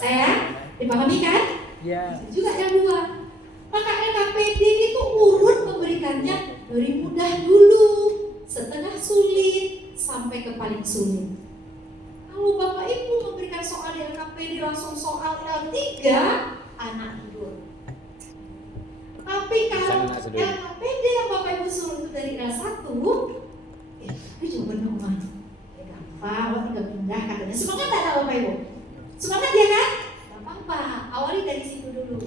Saya dipahami kan? Ya. Juga yang dua. Maka LKPD itu urut memberikannya dari mudah dulu, setengah sulit, sampai ke paling sulit. Kalau Bapak Ibu memberikan soal di LKPD langsung soal L3, anak tidur. Tapi kalau LKPD yang Bapak Ibu suruh itu dari L1, tapi jawabannya rumah. Gampang, tinggal pindah katanya. Semangat tak ada Bapak Ibu? Semangat ya kan? Gak apa-apa, awali dari situ dulu.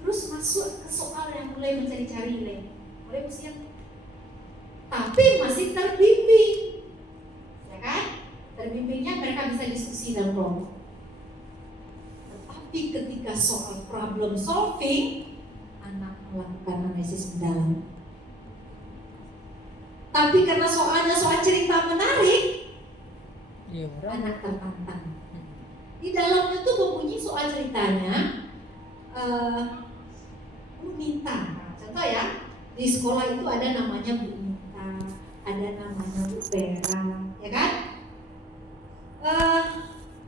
Terus masuk ke soal yang mulai mencari-cari nilai. Mulai usia, tapi masih terbimbing, ya kan? Terbimbingnya mereka bisa diskusi dalam kelompok. Tetapi ketika soal problem solving, anak melakukan analisis mendalam. Tapi karena soalnya soal cerita menarik, anak tertantang. Di dalamnya tuh berbunyi soal ceritanya. Bu Nita, contoh ya, di sekolah itu ada namanya Bu Nita, ada namanya Bu Vera, ya kan?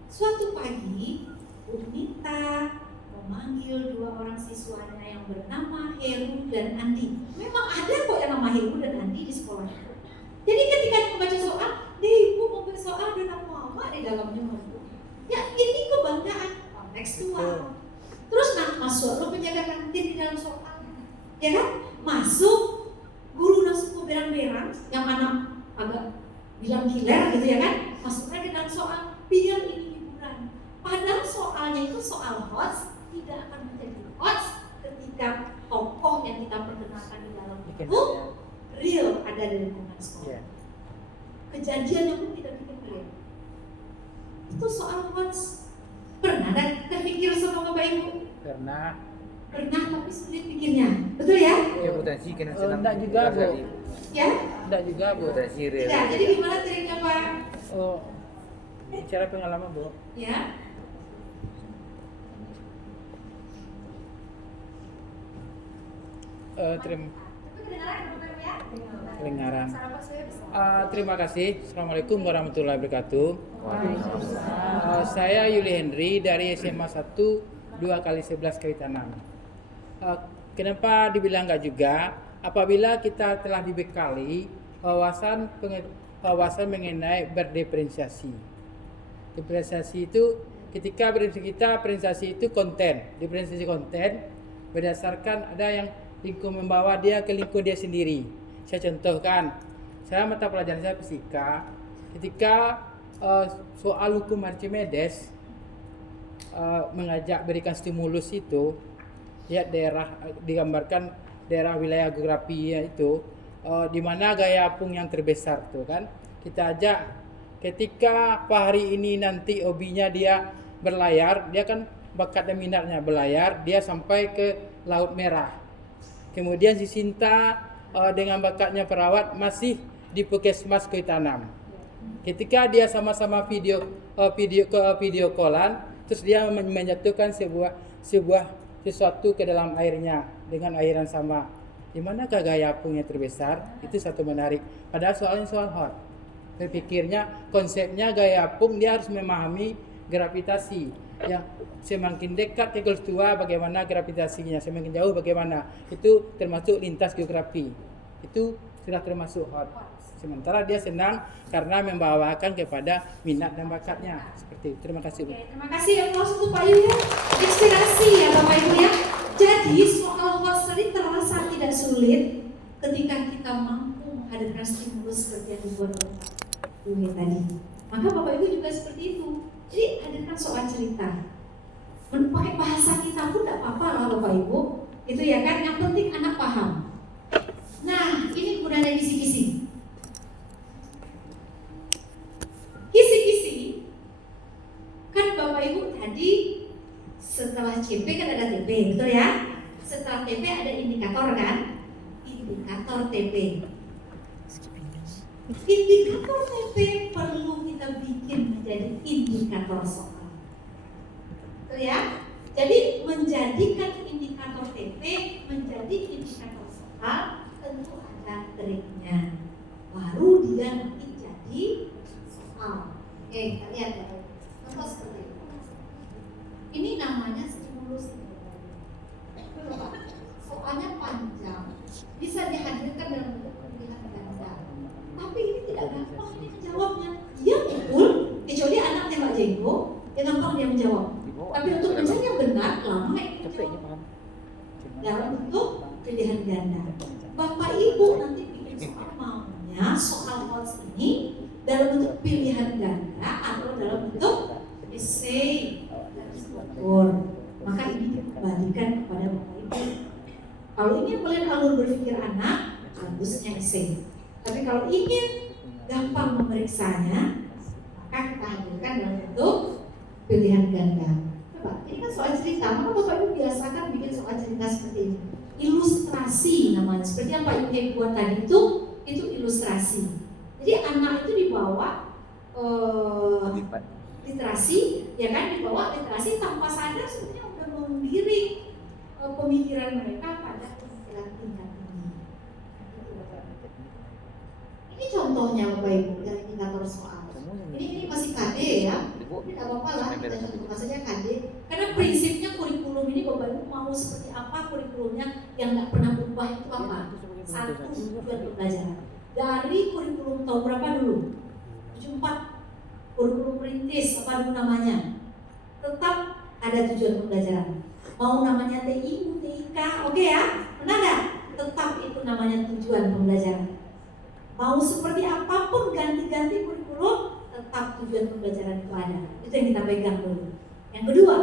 Suatu pagi Bu Nita memanggil dua orang siswanya yang bernama Heru dan Andi. Memang ada kok yang nama Heru dan Andi di sekolah. Jadi ketika membaca soal, Ibu membaca soal dan nama di dalamnya. Ya ini kebanggaan kontekstual. Terus masuk lo penjaga kantin di dalam soal, ya kan? Masuk guru langsung berang-berang, yang anak agak bilang gila gitu ya kan? Masuknya di dalam soal, biar ini hiburan. Padahal soalnya itu soal hots, tidak akan menjadi hots ketika tokoh yang kita perkenalkan di dalam itu real ada di lingkungan sekolah. Kejadian yang pun tidak bikin real. Itu soal hots. Pernah dan terpikir sama Bapak Ibu? Pernah, tapi sulit pikirnya, betul ya? Ya potensi kena senang. Enggak juga, Bu. Ya? Enggak juga, Bu. Potensi real. Tidak, jadi gimana triknya Pak? Oh, bicara pengalaman, Bu. Ya? Kedengaran. Terima kasih. Assalamualaikum warahmatullahi wabarakatuh. Saya Yuli Henry dari SMA 1 2x11 Kawitanam. Kenapa dibilang enggak juga? Apabila kita telah dibekali wawasan mengenai berdiferensiasi. Diferensiasi itu ketika diferensiasi itu konten. Diferensiasi konten berdasarkan ada yang lingkup membawa dia ke lingkup dia sendiri. Saya contohkan, saya mata pelajaran saya fisika. Ketika soal hukum Archimedes mengajak berikan stimulus itu, lihat daerah digambarkan daerah wilayah geografi itu di mana gaya apung yang terbesar tuh kan. Kita ajak ketika hari ini nanti hobinya dia berlayar, dia kan bakat dan minatnya berlayar, dia sampai ke Laut Merah. Kemudian si Sinta dengan bakatnya perawat masih di Puskesmas Kawitanam. Ketika dia sama-sama video callan, terus dia menyatukan sesuatu ke dalam airnya dengan air yang sama. Di manakah gaya apungnya terbesar? Itu satu menarik. Padahal soalnya soal hot. Berpikirnya konsepnya gaya apung dia harus memahami gravitasi. Yang semakin dekat ke garis tua bagaimana gravitasinya, semakin jauh bagaimana. Itu termasuk lintas geografi. Itu sudah termasuk hot. Sementara dia senang karena membawakan kepada minat dan bakatnya. Seperti itu. Terima kasih. Oke, terima kasih ya untuk Pak Yu ya. Inspirasi ya Bapak Ibu ya. Jadi soal hots tadi terasa tidak sulit ketika kita mampu menghadirkan stimulus seperti yang dibuat oleh Pak Yu tadi. Maka Bapak Ibu juga seperti itu. Jadi hadirkan soal cerita. Pakai bahasa kita pun tidak apa-apa lah Bapak Ibu. Itu ya kan, yang penting anak paham. Nah, ini udah ada kisi-kisi. Kisi-kisi kan Bapak Ibu tadi setelah CP kan ada TP, betul ya? Setelah TP ada indikator kan? Indikator TP. Indikator TP perlu kita bikin menjadi indikator soal. Betul ya? Jadi menjadikan indikator TP menjadi indikator soal tentu ada triknya. Baru dia nanti jadi soal. Oke, kita lihat ya. Contoh seperti ini. jago, ya gampang dia menjawab. Tapi untuk mencari yang benar, lama itu menjawab. Dalam bentuk pilihan ganda. Bapak Ibu nanti bikin soal maunya soal notes ini dalam bentuk pilihan ganda atau dalam bentuk essay. Maka ini dikembalikan kepada Bapak Ibu. Kalau ingin melihat alur berpikir anak, bagusnya essay. Tapi kalau ingin gampang memeriksanya, maka kita hadirkan dalam bentuk pilihan ganda. Coba, ini kan soal cerita, maka Bapak Ibu biasakan bikin soal cerita seperti ini. Ilustrasi namanya, seperti yang Pak Ibu buat tadi itu ilustrasi. Jadi anak itu dibawa literasi, ya kan, dibawa literasi tanpa sadar sebenarnya udah menggiring pemikiran mereka pada pemikiran tingkat ini. Ini contohnya Bapak Ibu yang indikator soal. Ini masih KD ya, ini tidak apa-apa lah, kita contohkan saja KD. Karena prinsipnya kurikulum ini Bapak Ibu mau seperti apa kurikulumnya yang nggak pernah berubah itu apa? Satu, tujuan pembelajaran. Dari kurikulum tahun berapa dulu? 74 kurikulum perintis apa dulu namanya? Tetap ada tujuan pembelajaran. Mau namanya TIU, TIK, oke ya? Benar nggak? Tetap itu namanya tujuan pembelajaran. Mau seperti apapun ganti-ganti kurikulum, tetap tujuan pembelajaran itu ada. Itu yang kita pegang dulu. Yang kedua,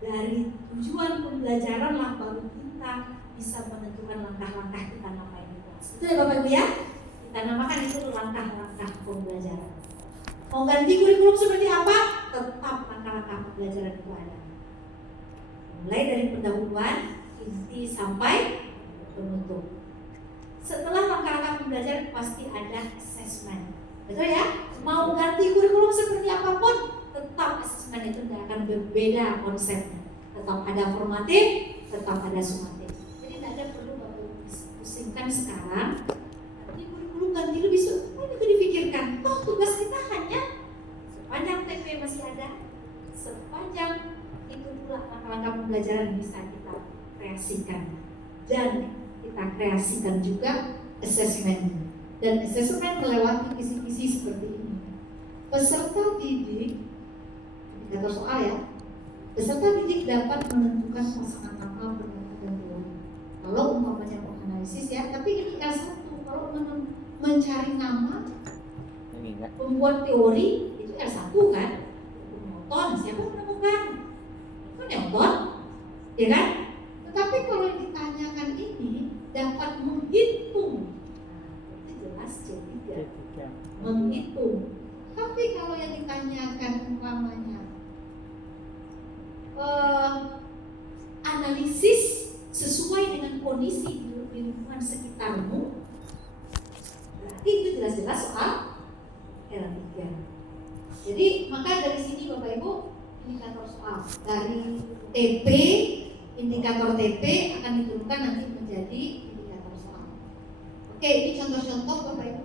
dari tujuan pembelajaran lah baru kita bisa menentukan langkah-langkah kita ngapain di kelas. Itu ya Bapak Ibu ya? Kita namakan itu langkah-langkah pembelajaran. Mau ganti kurikulum seperti apa? Tetap langkah-langkah pembelajaran itu ada. Mulai dari pendahuluan, inti sampai penutup. Setelah langkah-langkah pembelajaran pasti ada assessment. Betul ya? Mau ganti kurikulum seperti apapun, tetap assessment itu tidak akan berbeda konsepnya. Tetap ada formatif, tetap ada sumatif. Jadi tidak ada perlu Bapak pusingkan sekarang. Nanti kurikulum ganti lebih sulit, itu dipikirkan. Oh, tugas kita hanya sepanjang TP masih ada, sepanjang itu pula langkah-langkah pembelajaran bisa kita kreasikan. Dan kita kreasikan juga assessment. Dan assessment melewati kisi-kisi seperti ini. Peserta didik, indikator soal ya, peserta didik dapat menentukan pasangan apa berdasarkan teori. Kalau umpamanya menganalisis ya, tapi ini R1. Kalau mencari nama, membuat teori, itu R1 kan? Newton, siapa yang menemukan? Kan Newton, ya kan? Tetapi kalau yang ditanyakan ini dapat menghitung, itu jelas C3, menghitung. Tapi kalau yang ditanyakan umpamanya analisis sesuai dengan kondisi di lingkungan sekitarmu, berarti itu jelas-jelas soal L3. Jadi maka dari sini Bapak Ibu indikator soal dari TP, indikator TP akan diturunkan nanti menjadi indikator soal. Oke, ini contoh-contoh Bapak Ibu.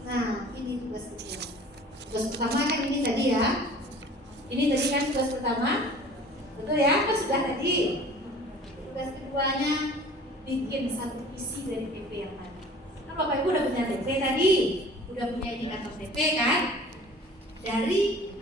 Nah, ini tugas kedua. Tugas pertama kan ini tadi ya. Ini tadi kan tugas pertama. Betul ya? Kan sudah tadi. Tugas keduanya bikin satu isi dari TP yang tadi. Kan Bapak Ibu udah punya TP tadi, udah punya indikator TP kan? Dari